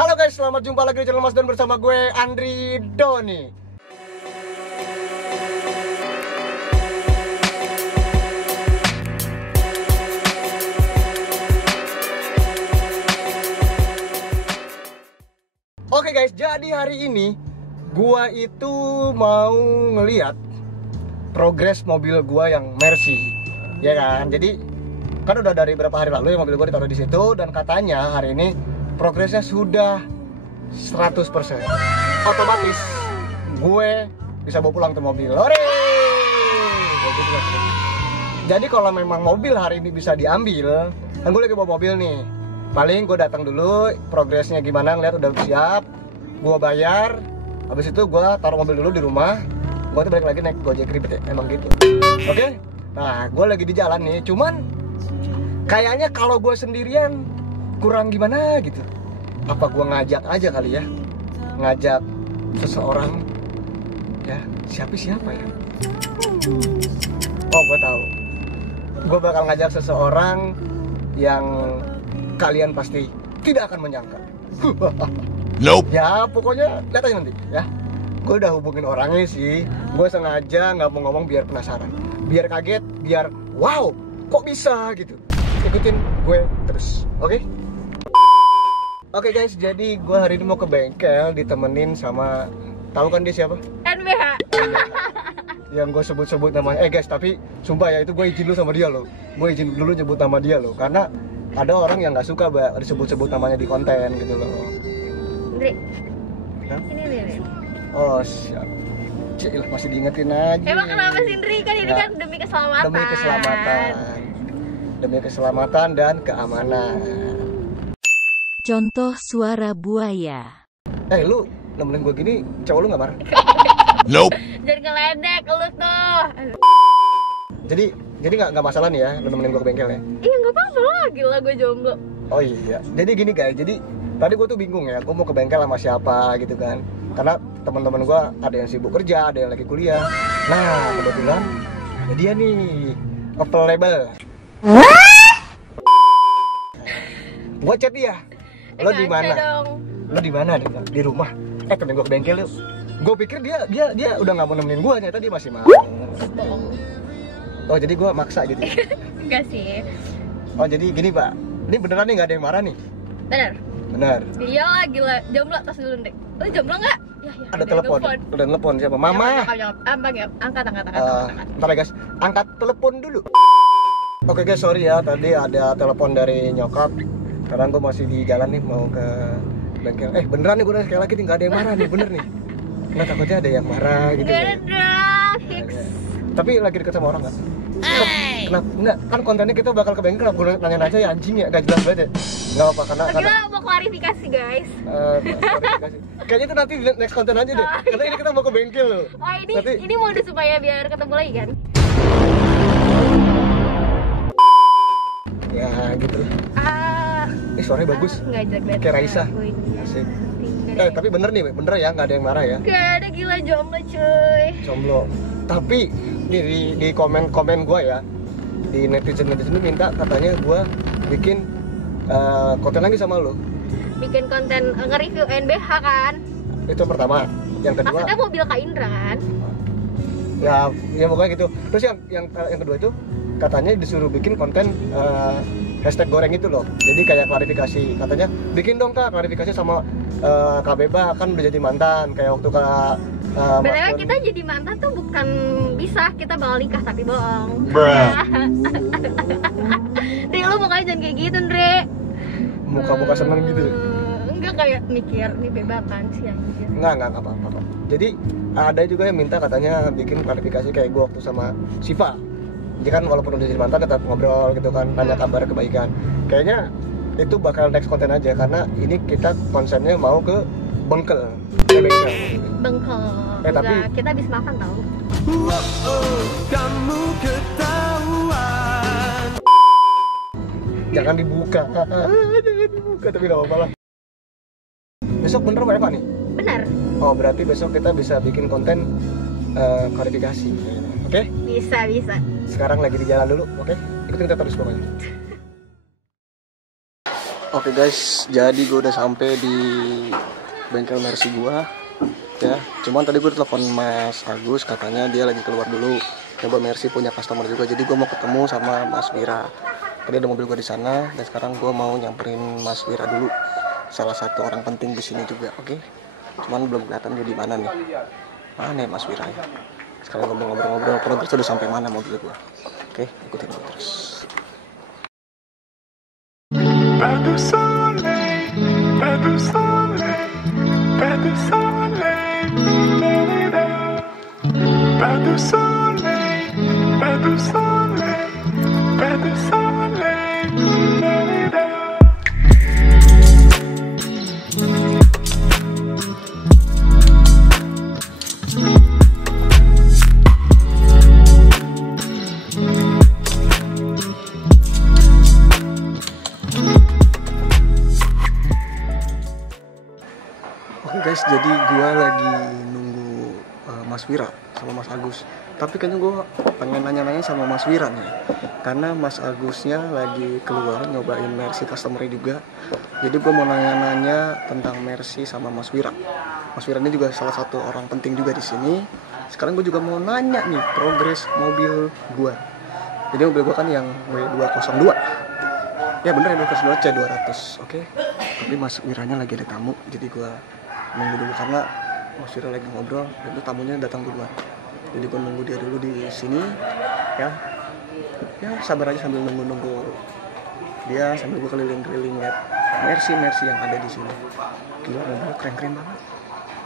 Halo guys, selamat jumpa lagi di channel Mas Don bersama gue Andri Doni. Oke guys, jadi hari ini gua itu mau ngeliat progres mobil gua yang Mercy, ya kan? Jadi kan udah dari beberapa hari lalu ya mobil gua ditaruh di situ dan katanya hari ini progresnya sudah 100%. Otomatis gue bisa bawa pulang tuh mobil. Hore! Jadi kalau memang mobil hari ini bisa diambil, kan gue lagi bawa mobil nih. Paling gue datang dulu, progresnya gimana, ngeliat udah siap, gue bayar, habis itu gue taruh mobil dulu di rumah, gue tuh balik lagi naik Gojek ribet ya, emang gitu. Oke? Nah, gue lagi di jalan nih, cuman kayaknya kalau gue sendirian kurang gimana gitu. Apa gue ngajak aja kali ya, ngajak seseorang, ya siapa ya? Oh, gue tahu. Gue bakal ngajak seseorang yang kalian pasti tidak akan menyangka. Nope. Ya pokoknya lihat aja nanti ya. Gue udah hubungin orangnya sih. Gue sengaja nggak mau ngomong biar penasaran, biar kaget, biar wow kok bisa gitu. Ikutin gue terus, oke? Oke guys, jadi gue hari ini mau ke bengkel ditemenin sama, tahu kan dia siapa? NBH. Yang gue sebut-sebut namanya. Guys, tapi sumpah ya itu gue izin dulu sama dia loh. Gue izin dulu nyebut nama dia loh, karena ada orang yang nggak suka disebut-sebut namanya di konten gitu loh. Ndri. Hah? Ini nih. Oh siap. Cil, masih diingetin aja. Emang kenapa sih Ndri? Kan ini kan demi keselamatan. Demi keselamatan. Demi keselamatan dan keamanan. Contoh suara buaya. Lu nemenin gue gini, cowok lu nggak marah? Nope. Jangan ngeledek lu tuh. Jadi nggak masalah nih ya, lu nemenin gue ke bengkel ya? Iya nggak apa-apa lah, gila gue jomblo. Oh iya, jadi gini guys, jadi tadi gue tuh bingung ya, gue mau ke bengkel sama siapa gitu kan. Karena teman-teman gue ada yang sibuk kerja, ada yang lagi kuliah. Nah kebetulan ada dia nih, available. Gue chat dia, lo di mana? Lo di mana? Di rumah. Temen gue ke bengkel yuk. Gue pikir dia udah nggak mau nemenin gue, ternyata dia masih mau. Oh jadi gue maksa gitu. Enggak sih. Oh jadi gini pak, ini beneran nih nggak ada yang marah nih? Bener. Iya lah gila, jomblo tos dulu Ndri. Lu jomblo nggak? Ya, Ada telepon. Udah telepon siapa? Mama. Angkat. Ntar ya guys, angkat telepon dulu. Oke guys, sorry ya tadi ada telepon dari nyokap. Karena gue masih di jalan nih mau ke bengkel. Beneran nih gue sekali lagi nih nggak ada yang marah nih, bener nih. Nah takutnya ada yang marah gitu. Gak Ya. ada, fix. Tapi lagi deket sama orang nggak? Kenapa? Enggak, kan kontennya kita bakal ke bengkel. Gue nanya aja ya anjing ya, gak jelas banget ya. Nggak apa karena Kita mau klarifikasi guys. klarifikasi. Kayaknya itu nanti next konten aja deh. Karena ini kita mau ke bengkel loh. Oh ini Nanti, ini mode supaya biar ketemu lagi kan? ya gitu. Suaranya bagus. Nggak jelek banget. Kayak Raisa. Asik. Tapi bener nih, bener ya nggak ada yang marah ya. Gak ada, gila jomblo cuy. Jomblo. Tapi di komen gue ya, di netizen minta katanya gue bikin konten lagi sama lo. Bikin konten nge-review NBH kan? Itu yang pertama. Yang kedua. Maksudnya mobil Kak Indra kan? Ya pokoknya gitu. Terus yang kedua itu katanya disuruh bikin konten hashtag goreng itu loh. Jadi kayak klarifikasi. Katanya bikin dong kak klarifikasi sama Kak Beba kan udah jadi mantan kayak waktu Kak Btw kita jadi mantan tuh bukan bisa, kita bakal nikah tapi bohong. Dre, lu mukanya jangan kayak gitu Dre. Muka seneng gitu. Enggak kayak mikir nih Beba apaan sih anjir. Enggak apa-apa. Jadi ada juga yang minta katanya bikin klarifikasi kayak gue waktu sama Siva. Jadi kan walaupun udah jadi mantan tetap ngobrol gitu kan, tanya kabar kebaikan. Kayaknya itu bakal next konten aja karena ini kita konsennya mau ke bengkel. Bengkel. Tapi kita habis makan tau. Kamu ketahuan. Jangan dibuka. Tapi gak apa-apa lah. Besok bener Mbak Eva nih? Bener. Oh berarti besok kita bisa bikin konten klarifikasi. Oke? Bisa. Sekarang lagi di jalan dulu, oke? Ikutin kita terus pokoknya. Oke guys, jadi gue udah sampai di bengkel Mercy gua ya. Cuman tadi gue telepon Mas Agus, katanya dia lagi keluar dulu. Coba Mercy punya customer juga, jadi gue mau ketemu sama Mas Wira. Tadi ada mobil gue di sana dan sekarang gue mau nyamperin Mas Wira dulu. Salah satu orang penting di sini juga, oke? Cuman belum kelihatan dia di mana nih. Mana Mas Wira ya? Sekarang gue mau ngobrol-ngobrol, progres udah sampai mana mobil gue. Oke, ikutin gue terus. Pas de soleil, pas de soleil, pas de soleil, pas de soleil, pas de soleil, pas de soleil. Oke guys, jadi gue lagi nunggu Mas Wira sama Mas Agus. Tapi kayaknya gue pengen nanya-nanya sama Mas Wira nih, karena Mas Agusnya lagi keluar nyobain Mercy customer juga. Jadi gue mau nanya-nanya tentang Mercy sama Mas Wira. Mas Wira ini juga salah satu orang penting juga di sini. Sekarang gue juga mau nanya nih progres mobil gue. Jadi mobil gue kan yang W202. Ya bener ya, W202 C200, oke. Tapi Mas Wiranya lagi ada tamu, jadi gue nunggu dulu karena Mas Wira lagi ngobrol dan itu tamunya datang duluan. Jadi gue nunggu dia dulu di sini ya. Ya sabar aja sambil nunggu dia, sambil gue keliling-keliling lihat Mercy yang ada di sini. Gila, mobilnya keren-keren banget.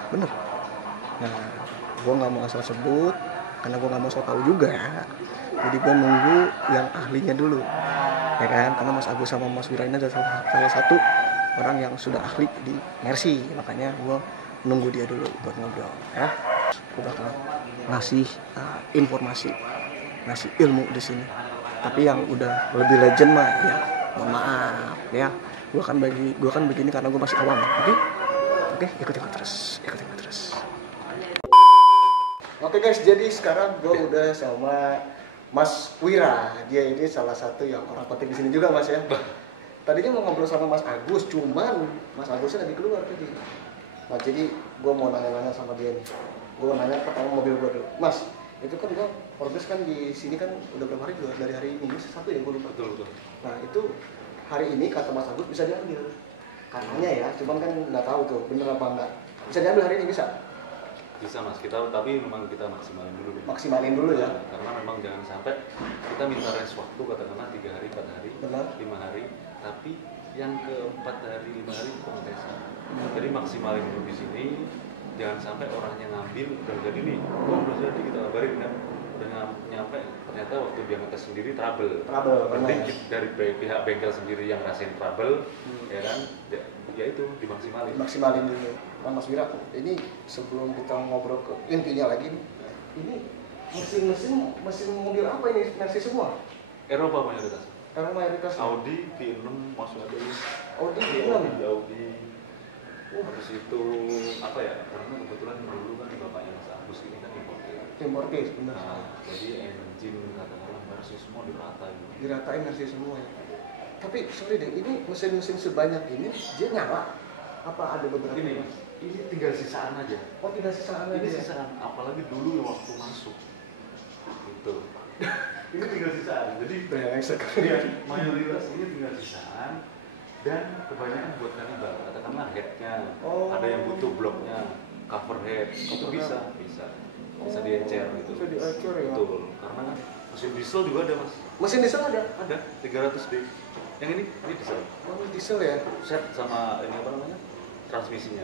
Bener. Nah, gue nggak mau asal sebut karena gue nggak mau so tau juga. Jadi gue nunggu yang ahlinya dulu, ya kan? Karena Mas Agus sama Mas Wira ini adalah salah satu orang yang sudah ahli di Mercy, makanya gue nunggu dia dulu buat ngobrol ya. Gue bakal ngasih informasi, ngasih ilmu di sini. Tapi yang udah lebih legend mah ya mohon maaf ya. Gue akan begini karena gue masih awam. Oke, ikutin terus. Oke guys, jadi sekarang gue udah sama Mas Wira. Dia ini salah satu yang orang penting di sini juga Mas ya. Tadinya mau ngobrol sama Mas Agus, cuman Mas Agusnya lagi keluar tadi. Nah jadi gue mau nanya-nanya sama dia nih. Gue nanya pertama mobil gue dulu. Mas, itu kan gue progres kan di sini kan udah berapa hari juga, dari hari ini satu ya gue lupa. Betul. Nah itu hari ini kata Mas Agus bisa diambil. Katanya ya, cuman kan nggak tahu tuh bener apa enggak. Bisa diambil hari ini bisa? Bisa Mas, tapi memang kita maksimalin dulu. Maksimalin dulu ya. Karena memang jangan sampai kita minta rest waktu katakanlah 3 hari, 4 hari, Benar. 5 hari, tapi yang ke 4 hari, 5 hari itu pengetesan. Jadi maksimalin dulu di sini, jangan sampai orangnya ngambil udah jadi nih, udah jadi kita kabarin kan, udah nyampe ternyata waktu dia ngetes sendiri trouble. Penting dari pihak bengkel sendiri yang ngerasain trouble, ya kan, ya itu dimaksimalin dulu. Nah Mas Wira, ini sebelum kita ngobrol ke intinya lagi nih, ini mesin mobil apa ini? Mercy semua? Eropa mayoritas. Audi V6 masuk ada. Audi V6. Audi. Habis itu apa ya? Karena kebetulan dulu kan bapaknya Mas Agus ini kan importir, benar. Nah, jadi engine katakanlah Mercy semua Diratain Mercy semua ya. Tapi sorry deh, ini mesin sebanyak ini dia nyala? Apa ada beberapa? Ini tinggal sisaan aja. Oh, tinggal sisaan aja. Ini sisaan, apalagi dulu yang waktu masuk. Gitu. Ini tinggal sisaan. Jadi mayoritas ini tinggal sisaan dan kebanyakan buat kanibal. Katakanlah headnya, ada yang butuh bloknya, cover head, itu bisa diencer gitu. Bisa diencer ya. Betul. Karena mesin diesel juga ada Mas. Mesin diesel ada? Ada 300D. Yang ini diesel. Oh, diesel ya. Set sama ini apa namanya? Transmisinya.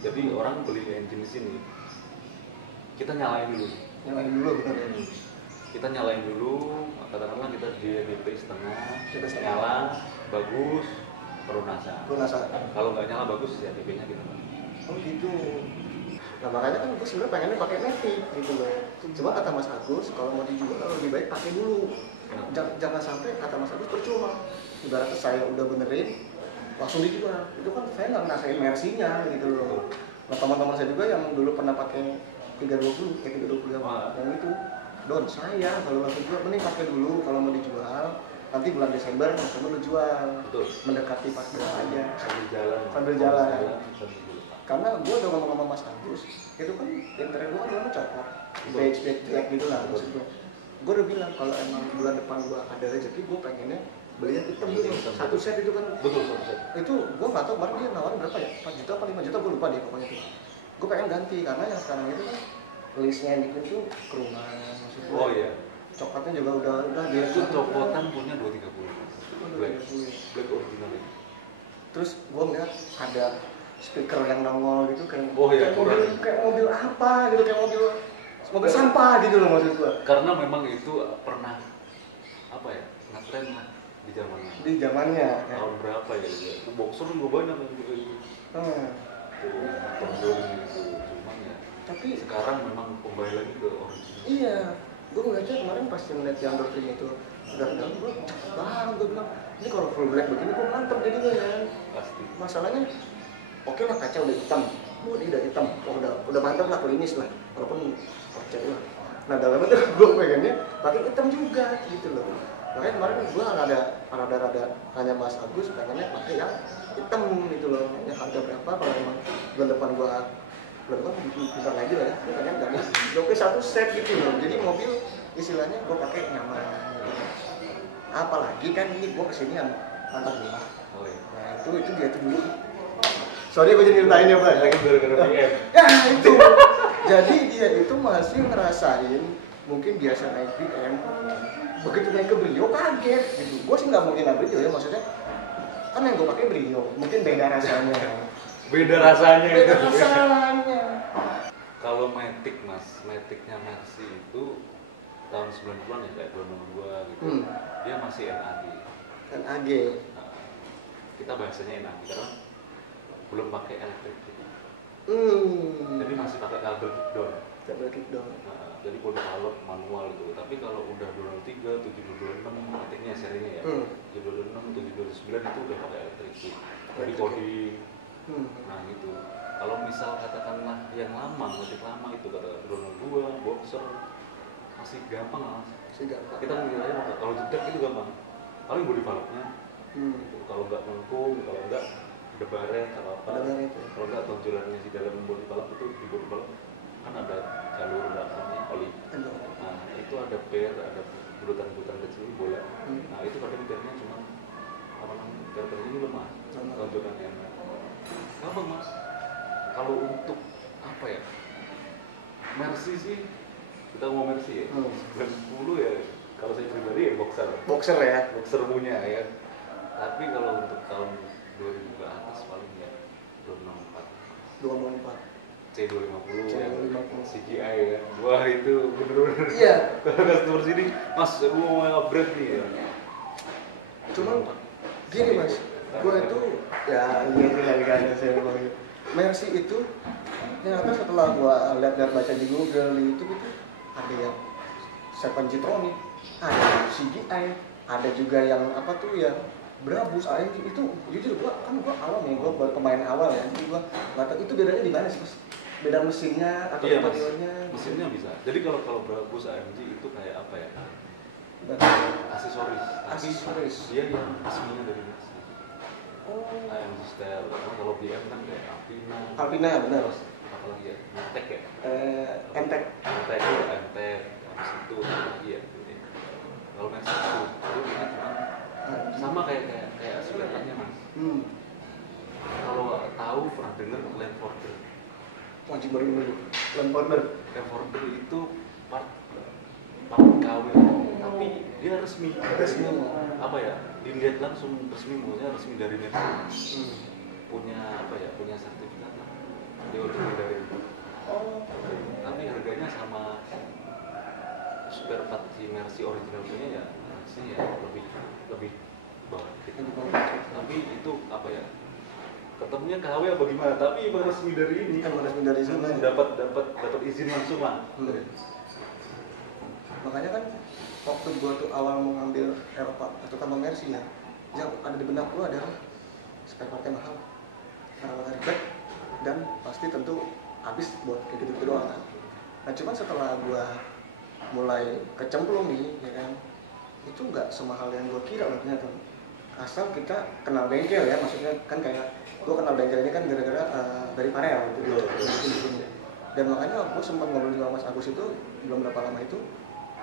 Jadi orang beli engine di sini, kita nyalain dulu. Benar. Kita nyalain dulu, katakanlah kita DP setengah, nyala, bagus, perunasan. Kalau nggak nyala bagus, ya DP-nya kita. Oh gitu. Nah makanya kan gue sebenarnya pengennya pakai Matic gitu loh. Cuma kata Mas Agus, kalau mau dijual lebih baik pakai dulu. Jangan sampai kata Mas Agus percuma. Ibaratnya saya udah benerin, langsung dijual. Itu kan saya nggak ngerasain Mercy-nya gitu loh. Nah teman-teman saya juga yang dulu pernah pakai 320 yang itu, don saya kalau langsung jual mending pakai dulu kalau mau dijual. nanti bulan Desember lu jual, Betul. mendekati pas berapa aja. Sambil jalan. Sambil jalan. sambil lepas. Karena gue udah ngomong sama Mas Agus, itu kan internet gue kan dulu coklat, page jelek gitu lah maksud gue. Gue udah bilang kalau emang bulan depan gue ada rezeki, gue pengennya beli yang hitam gitu, satu set itu kan. Betul, betul. Itu gue nggak tahu kemarin dia nawarin berapa ya, 4 juta apa 5 juta gue lupa deh pokoknya itu. Gue pengen ganti karena yang sekarang itu kan listnya yang bikin tuh kerungan maksud gue. Oh iya. Coklatnya juga udah dia Itu copotan punya 230. Black original itu. Terus gue ngeliat ada speaker yang nongol gitu kayak Oh iya, kayak mobil apa gitu, kayak mobil sampah gitu loh maksud gue. Karena memang itu pernah apa ya, ngetren lah di zamannya. Di zamannya ya. Tahun berapa ya? Itu boxer juga banyak yang juga itu. Tahun 2000 itu. Cuman ya. Tapi Sekarang memang kembali lagi ke original. iya, gue ngeliatnya kemarin pas ngeliat yang Doktrin itu udah gue bang, gue bilang ini kalau full black begini gue mantep jadinya kan. Pasti. Masalahnya oke lah kaca udah hitam, bodi udah hitam, udah mantep lah klinis lah, walaupun cat lah. Nah dalamnya tuh gue pengennya pakai hitam juga gitu loh. Makanya kemarin gue rada hanya Mas Agus pengennya pakai yang hitam gitu loh. Yang harga berapa kalau emang bulan depan gue bentar lagi lah ya, gue pengen ganti oke satu set gitu loh. Jadi mobil istilahnya gue pakai nyaman gitu. Apalagi kan ini gue kesini yang mantan gue. Oh iya. Nah itu dia tuh dulu. Soalnya gue jadi nyeritain ya Pak. Lagi gara-gara PM. Ya itu. Jadi dia itu masih ngerasain mungkin biasa naik BM. Begitu naik ke Brio kaget gitu. Gue sih nggak mungkin naik Brio ya maksudnya. Kan yang gue pakai Brio, mungkin beda rasanya. Beda rasanya Beda itu. rasanya. Kalau Matic mas, Maticnya Mercy itu tahun 90-an ya kayak 2002 gitu. Dia masih NAG. Kan AG. Nah, kita bahasanya NAG karena belum pakai elektrik gitu. Jadi masih pakai kabel kickdown. Double kick down. Nah, jadi polyvalent manual gitu. Tapi kalau udah 203, 726 Maticnya serinya ya. 726, 729 itu udah pakai elektrik. Jadi coding. Nah gitu. Kalau misal katakanlah yang lama, Matic lama itu kata 202, boxer masih gampang lah. Masih gampang. Kita menilainya kalau jedek itu gampang. Paling body valve-nya. Gitu. Kalau nggak melengkung, kalau nggak ada baret atau apa. Ada baret, ya. Kalau nggak tonjolannya di dalam body valve itu di body valve kan ada jalur belakangnya oli. Nah itu ada per, ada bulutan-bulutan kecil bola. Nah itu kadang pernya cuma apa namanya per ini lemah, tonjolannya. Gampang mas. Kalau untuk apa ya? Mercy sih kita mau Mercy ya. 90 ya. Kalau saya pribadi ya boxer. Boxer ya. Boxer punya ya. Tapi kalau untuk tahun 2000 ke atas paling ya 204. C250 C250. CGI kan. Wah itu bener-bener. Iya. Kalau customer sini, mas aku mau upgrade nih ya. Cuman gini mas, gue itu ya ini lagi ada saya ngomongin. Mercy itu ternyata setelah gue lihat baca di Google itu ada yang 7 Jitronic, ada CGI, ada juga yang apa tuh yang Brabus AMG itu jujur gue awam ya, gue baru pemain awal ya, jadi gue nggak tahu itu bedanya di mana sih mas? Beda mesinnya atau Iya, interiornya? mesinnya bisa. Jadi kalau Brabus AMG itu kayak apa ya? Aksesoris. Aksesoris. Dia yang resminya dari Mercy. Oh. AMG style. Kalau BM kan kayak Alpina benar. Terus apa lagi ya? MTEK ya? MTEK. MTEK ya, MTEK. Habis itu apa lagi ya? Kalau Mercy itu dia cuma sama kayak aspirasinya mas. Kalau tahu pernah dengar Landforder. Wajib baru dulu. Landforder. Landforder itu part KW, tapi dia resmi. Apa ya? Dilihat langsung resmi, maksudnya resmi dari Mercy. Punya apa ya? Punya sertifikat lah. Dia udah dari itu. Tapi harganya sama spare part si Mercy original punya ya sih ya lebih bawah gitu. Tapi itu apa ya? Ketemunya KW apa gimana? Tapi emang resmi dari ini. Emang resmi dari sana. Dapat izin langsung lah. Makanya kan waktu gua tuh awal mau ngambil Eropa atau tambah Mercy ya, yang ada di benak gua adalah spare partnya mahal, perawatan ribet, dan pasti tentu habis buat kayak gitu doang kan. Nah cuman setelah gua mulai kecemplung nih, ya kan, itu nggak semahal yang gue kira loh ternyata. Asal kita kenal bengkel ya, maksudnya kan kayak gue kenal bengkel ini kan gara-gara dari Parel gitu di sini. Dan makanya gue sempat ngobrol sama Mas Agus itu belum berapa lama itu.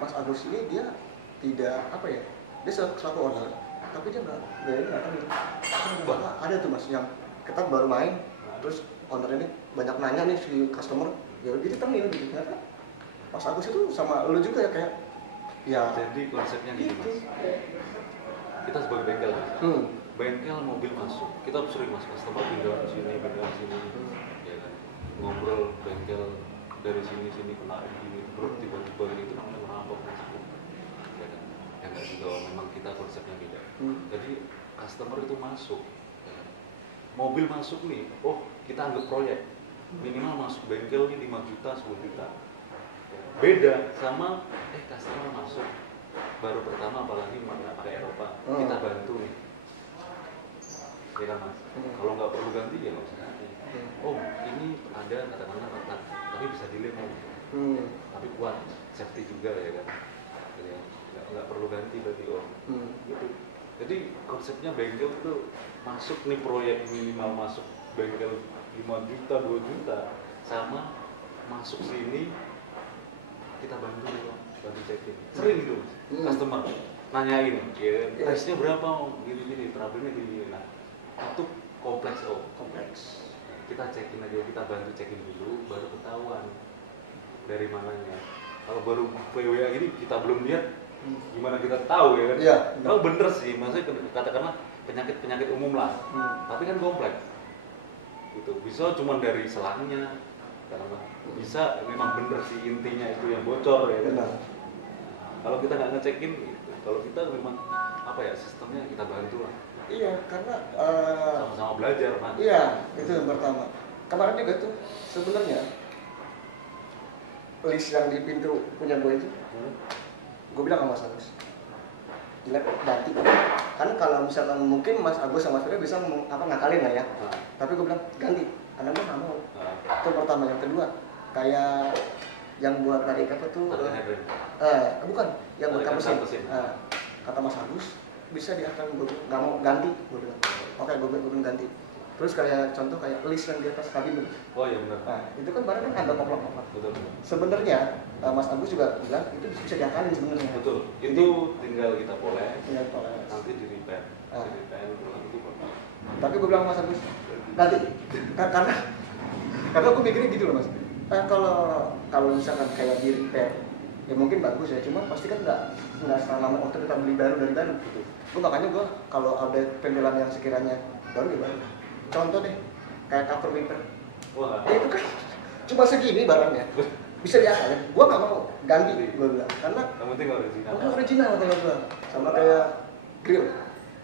Mas Agus ini dia tidak apa ya, dia selaku owner, tapi dia nggak kan gitu. Ada tuh Mas yang kita baru main, terus owner ini banyak nanya nih si customer, ya jadi temen gitu ternyata. Mas Agus itu sama lu juga ya kayak ya. Jadi konsepnya gini Mas. Kita sebagai bengkel Mas. Bengkel mobil masuk, kita sering Mas customer pindah ke sini, ya kan. Ngobrol bengkel dari sini kena gini, bro tiba-tiba itu namanya merampok Mas. Ya kan. Ya enggak juga memang kita konsepnya beda. Jadi customer itu masuk. Ya kan. Mobil masuk nih, oh kita anggap proyek. Minimal masuk bengkel nih 5 juta, 10 juta. Beda sama customer masuk baru pertama apalagi nggak pakai Eropa, kita bantu nih ya kan Mas. Kalau nggak perlu ganti ya nggak usah ganti. Oh ini ada katakanlah retak tapi bisa dilem tapi kuat, safety juga ya kan. Jadi, nggak perlu ganti berarti gitu. Jadi konsepnya bengkel itu masuk nih proyek minimal masuk bengkel 5 juta 2 juta sama masuk sini kita bantu checking. Sering itu customer nanyain ya price-nya berapa gini trouble-nya gini. Nah itu kompleks kita cekin aja, kita bantu cekin dulu baru ketahuan dari mananya. Kalau baru PWA ini kita belum lihat gimana kita tahu ya kan. Kalau bener sih maksudnya katakanlah penyakit umum lah tapi kan kompleks gitu, bisa cuma dari selangnya karena bisa memang bener sih intinya itu yang bocor ya kan. Kalau kita nggak ngecekin gitu. Kalau kita memang apa ya sistemnya kita bantu lah. Iya, karena sama-sama belajar Pak. Iya, itu yang pertama. Kemarin juga tuh sebenarnya list yang di pintu punya gue itu, gue bilang sama Mas Agus, jelek ganti. Kan kalau misalkan mungkin Mas Agus sama Mas Firda bisa ngakalin lah ya. Tapi gue bilang ganti, karena gue nggak mau. Itu pertama. Yang kedua, kayak yang buat narik apa tuh? Bukan, yang buat kapusin. Kata Mas Agus bisa diakan, gue nggak mau ganti, gue bilang. Oke, gue bilang ganti. Terus kayak contoh kayak list yang di atas kabin. Oh iya benar. Nah, itu kan barang kan ada koplak-koplak. Betul. Sebenarnya Mas Agus juga bilang itu bisa diakalin sebenarnya. Betul. Itu tinggal kita poles. Nanti di repair. Itu kok. Tapi gue bilang Mas Agus nanti karena gue mikirnya gitu loh Mas. Kalau misalkan kayak di repair ya mungkin bagus ya, cuma pasti kan nggak selama waktu kita beli baru dari baru gitu. Makanya gue kalau ada penjualan yang sekiranya baru ya baru. Contoh deh kayak cover wiper. Wah. Itu kan cuma segini barangnya. Bisa diakalin. Gue nggak mau ganti gue bilang karena yang penting original. Original kalau gue. Sama kayak grill.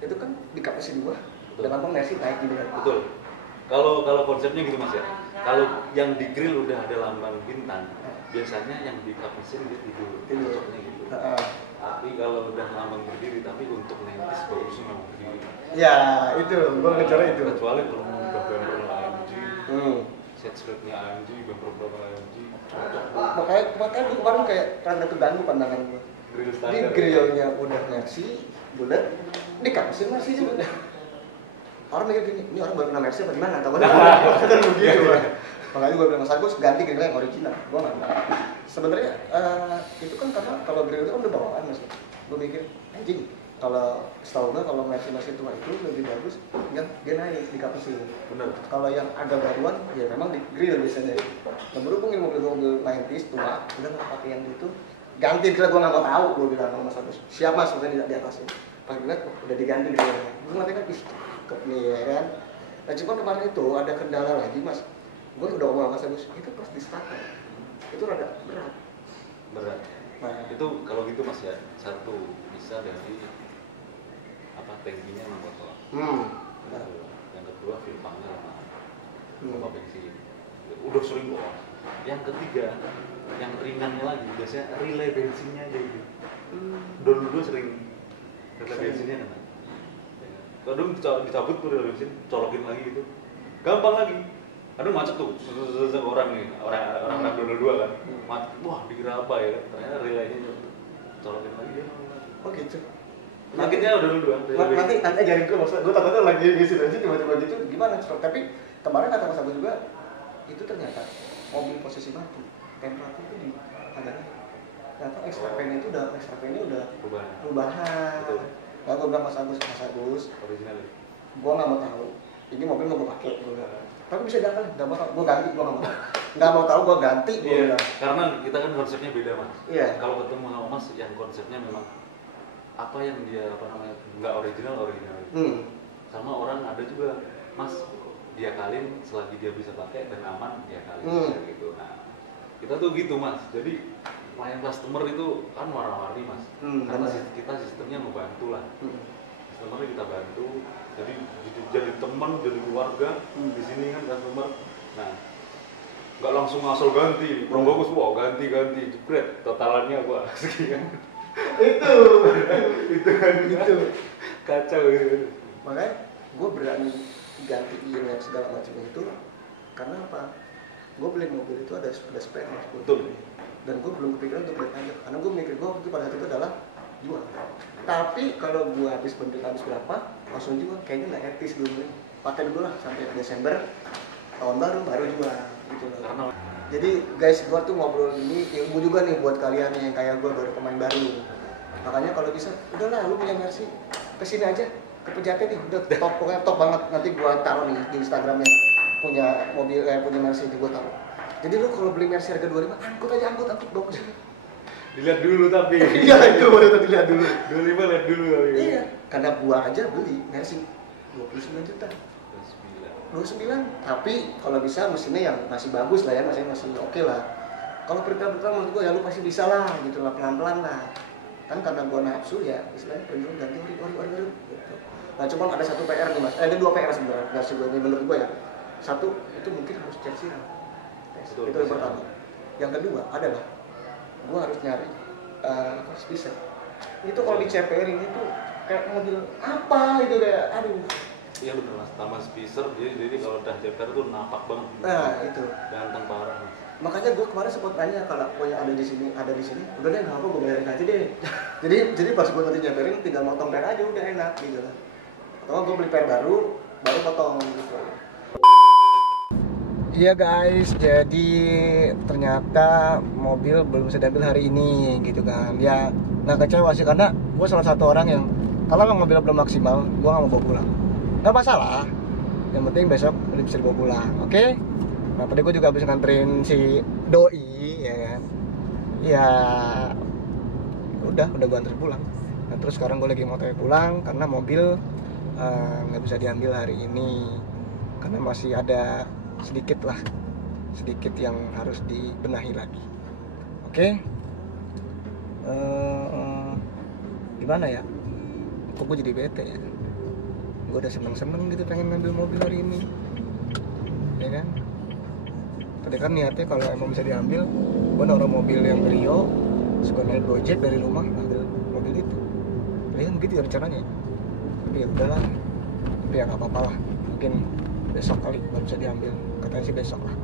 Itu kan dikapasin gue. Udah gampang nasi naik gitu kan. Betul. Kalau konsepnya gitu Mas ya. Kalau yang di grill udah ada lambang bintang, biasanya yang dikapisin dia tidur. Cocoknya gitu. Tapi kalau udah lambang berdiri, tapi untuk nentis bagusnya memang berdiri. Ya itu, gue ngejar itu. Kecuali kalau mau udah bumper AMG, set stripnya AMG, bumper AMG, cocok. Makanya gue kemarin kayak rada keganggu pandangan gue. Grill Di standar. grillnya udah Mercy, bulat, dikapisin Mercy juga. Orang mikir gini, ini orang baru kena Mercy apa gimana? Tahu kan begitu. Makanya gue bilang Mas Agus ganti grillnya yang original. Gue nggak mau. Sebenarnya itu kan karena kalau grill itu kan udah bawaan Mas. Gue mikir anjing. Kalau setahu gue kalau Mercy tua itu lebih bagus, dia naik dikapisin. Bener. Kalau yang agak baruan, ya memang di grill biasanya. Nah berhubung mobil-mobil 90s tua, udah nggak pakai yang gitu. Ganti grill, gue nggak mau tahu. Gue bilang sama Mas Agus, siap Mas, udah di atasnya. Pas gue lihat, udah diganti grillnya. Gue nanti kan cakep nih ya kan. Nah cuma kemarin itu ada kendala lagi Mas. Gue udah ngomong sama Mas Agus, itu pas di starter itu rada berat. Nah itu kalau gitu Mas ya, satu bisa dari apa tangkinya memang kotor. Nah. Yang kedua filpangnya lemah. Bensin. Udah sering kok. Yang ketiga, yang ringannya lagi biasanya relay bensinnya aja gitu. Dulu sering relay bensinnya kan. Kadang dicabut tuh relay bensin, colokin lagi gitu. Gampang lagi. Kadang macet tuh, orang dua kan. Macet, wah dikira apa ya? Ternyata relaynya colokin lagi dia. Oh gitu. Sakitnya udah duluan. Nanti ajarin gue, maksudnya gue takutnya lagi ngisi bensin tiba-tiba gitu gimana. Tapi kemarin kata mas Agus juga itu ternyata mobil posisi batu temperatur itu di adanya ternyata XRP-nya itu udah perubahan. Betul. Nah gue bilang mas Agus Original. gue nggak mau tahu ini mobil mau gue pakai, gue bilang tapi bisa diakal, nggak mau tahu, gue ganti, gue nggak mau tahu, gue ganti, gue Iya, bilang. karena kita kan konsepnya beda mas. Iya. Kalau ketemu sama mas yang konsepnya memang apa yang dia nggak original. Sama orang ada juga mas dia kalin selagi dia bisa pakai dan aman dia kalin gitu. Nah kita tuh gitu mas. Jadi klien customer itu kan warna-warni mas. Karena kita sistemnya membantu lah. Customer kita bantu. Jadi teman, jadi keluarga di sini kan customer. Nah nggak langsung asal ganti, kurang bagus, wah ganti, jepret, totalannya gua sekian. itu kacau gitu. Makanya gue berani gantiin yang segala macam itu karena apa? Gue beli mobil itu ada spare mas. Betul. Dan gue belum kepikiran untuk beli aja karena gue mikir gue waktu pada saat itu adalah jual. Tapi kalau gue habis berapa langsung jual, kayaknya nggak etis dulu. Pakai dulu lah sampai Desember tahun baru jual gitu loh. Karena Jadi guys, gue tuh ngobrol ini ilmu juga nih buat kalian yang kayak gue baru pemain baru. Makanya kalau bisa, udahlah lu punya Mercy, kesini aja ke Pejaten nih, udah top, pokoknya top banget. Nanti gue taruh nih di Instagramnya punya mobil punya Mercy itu gue taruh. Jadi lu kalau beli Mercy harga 25, angkut bagus. dilihat dulu tapi. Iya itu baru dilihat dulu. 25 lihat dulu tapi. Iya, karena gua aja beli Mercy 29 juta. 29, tapi kalau bisa mesinnya yang masih bagus lah ya, masih oke lah. Kalau perintah-perintah menurut gua ya lu pasti bisa lah, gitu lah, pelan-pelan lah. Kan karena gua nafsu ya, istilahnya pengen ganti ori gitu. Nah cuman ada satu PR nih mas, ada dua PR sebenarnya, versi gua ini menurut gua ya. Satu, itu mungkin harus cek siram. Itu yang pertama. Yang kedua adalah gua harus nyari speaker. Itu kalau di CPR ini tuh kayak mobil apa itu kayak, aduh. Iya bener mas, tambah speaker jadi kalau udah ceper tuh napak banget. Nah itu. Ganteng parah mas. Makanya gue kemarin sempat tanya kalau yang ada di sini, udah deh nggak apa gue bayarin aja deh. jadi pas gue nanti nyeperin tinggal motong per aja udah enak gitu lah. Atau gue beli per baru potong gitu. Iya guys, jadi ternyata mobil belum bisa diambil hari ini gitu kan. Ya nggak kecewa sih karena gue salah satu orang yang kalau mobilnya belum maksimal, gue nggak mau bawa pulang. Nggak masalah, yang penting besok udah bisa dibawa pulang, oke? Nah tadi gue juga habis nganterin si Doi, ya kan? Ya udah gue anterin pulang. Nah terus sekarang gue lagi mau pulang karena mobil nggak bisa diambil hari ini karena masih ada sedikit yang harus dibenahi lagi, oke? Gimana ya? Kok gue jadi bete ya? Gue udah seneng gitu pengen ngambil mobil hari ini, ya kan? Tadi kan niatnya kalau emang bisa diambil, gue naruh mobil yang Rio, terus gue naik Gojek dari rumah ambil mobil itu. Jadi kan begitu ya rencananya. Tapi ya udahlah, tapi ya nggak apa-apa lah. Mungkin besok kali baru bisa diambil, katanya sih besok lah.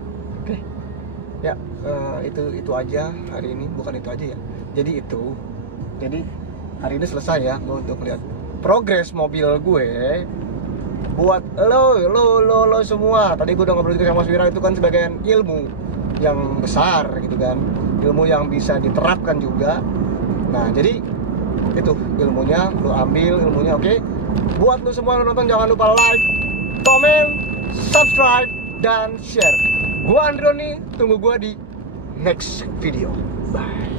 Oke, ya itu aja hari ini, bukan itu aja ya. Jadi hari ini selesai ya, gue untuk lihat progres mobil gue buat lo semua. Tadi gue udah ngobrol juga sama Mas Wira, itu kan sebagai ilmu yang besar gitu kan, ilmu yang bisa diterapkan juga. Nah jadi itu ilmunya lo ambil ilmunya, oke? Buat lo semua yang nonton jangan lupa like, comment, subscribe dan share. Gua Androni, tunggu gua di next video. Bye.